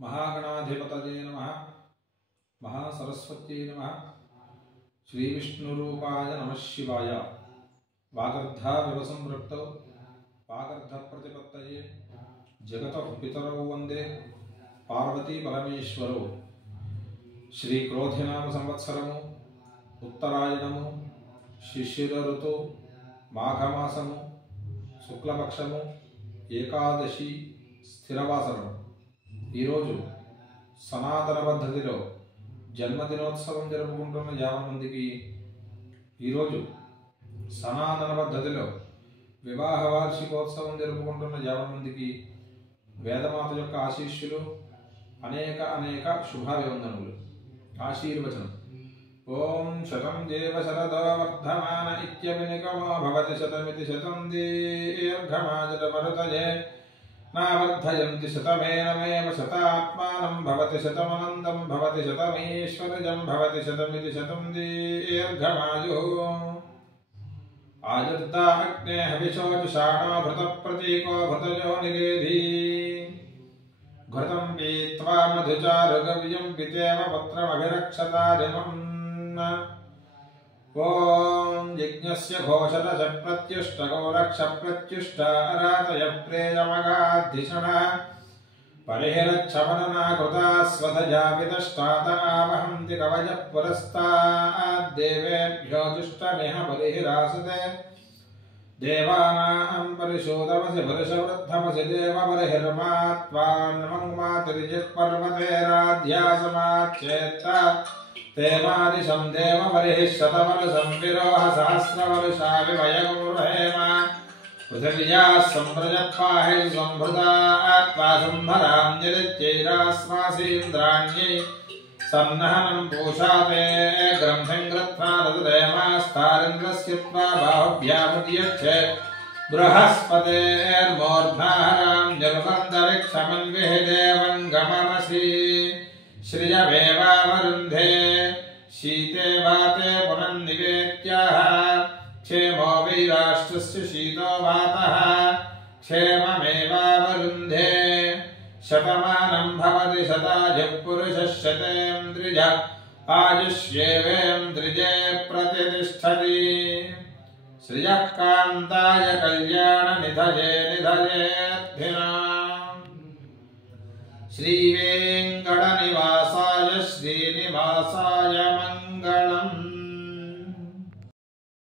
महागणाधिपतये नमः। महासरस्वत्यै नमः। श्रीविष्णुरूपाय नमः शिवाय। वागर्धाविवसंवृक्तौ वागर्धप्रतिपत्तये जगतः पितरौ वन्दे पार्वती परमेश्वरौ। श्रीक्रोधिनाम संवत्सरము ఉత్తరాయణము శిశిర ఋతు మాఘమాసము శుక్లపక్షము ఏకాదశి స్థిరవాసరము। ఈరోజు సనాతన పద్ధతిలో జన్మదినోత్సవం జరుపుకుంటున్న 50 మందికి, ఈరోజు సనాతన పద్ధతిలో వివాహ వార్షికోత్సవం జరుపుకుంటున్న 50 మందికి వేదమాత యొక్క ఆశీస్సులు, అనేక అనేక శుభాభివందనములు। ఆశీర్వచనం। ఓం శతం దేవ శరదో వర్ధమాన ఇత్యభినికమో భవతి శతమితి శతం దీర్ఘమాజరమరుతయే నావర్ధయంతి శతమేనమేవ శతాత్మానం భవతి శతమనందం భవతి శతమీశ్వరజం భవతి శతమితి శతం దీర్ఘమాయుః। ఆజర్తా అగ్నే హవిషోజుషాణో భృతప్రతీకో భృతజో నిరేధి ఘృతం పీత్వా మధుచారుగవ్యం పితేవ పుత్రమభిరక్షతారిమం। ఓం యజ్ఞస్య ఘోషదశ ప్రత్యుష్టగో రక్ష ప్రత్యుష్టారాతయ ప్రేయమగాధిషణ పరిహిరచ్చమననా కృతా స్వధజా విదష్టాత ఆవహంతి కవచ పురస్తాద్దేవేభ్యో దుష్టమిహ బలిహిరాసతే దేవానాం పరిశోధమసి పురుషవృద్ధమసి దేవపరిహిర్మాత్వాన్మంమాతిరిజిత్పర్వతేరాధ్యాసమాచ్చేత్త తేమాదిశం దేవపరిహిశతవరుషం విరోహ సహస్రవరుషా వివయగుర్హేమ పృథివ్యా సంప్రజత్పాహి సంభృతా సంభరాంజలిత్యైరాస్మాసీంద్రాణ్యై సన్నహనం పూషాతే గ్రంథం గ్రత్వారదురేమాస్తారింద్రస్యత్వా బాహుభ్యాముద్యచ్చే బృహస్పతేర్మూర్ధారాం జరుకంతరిక్షమన్విహి దేవం గమమసి శ్రియమేవావరుంధే శీతే వాతే పునన్నివేత్యాః క్షేమో వై రాష్ట్రస్య శీతో వాతః క్షేమమేవావరుంధే శతమానం భవతి శతాజః పురుషः శతేంద్రియ ఆయుష్యేవేంద్రియే ప్రతిష్టతి। శ్రియః కాంతాయ కళ్యాణ నిధయే నిధయేర్థినాం। శ్రీవేంకట నివాసాయ శ్రీనివాసాయ మంగళం।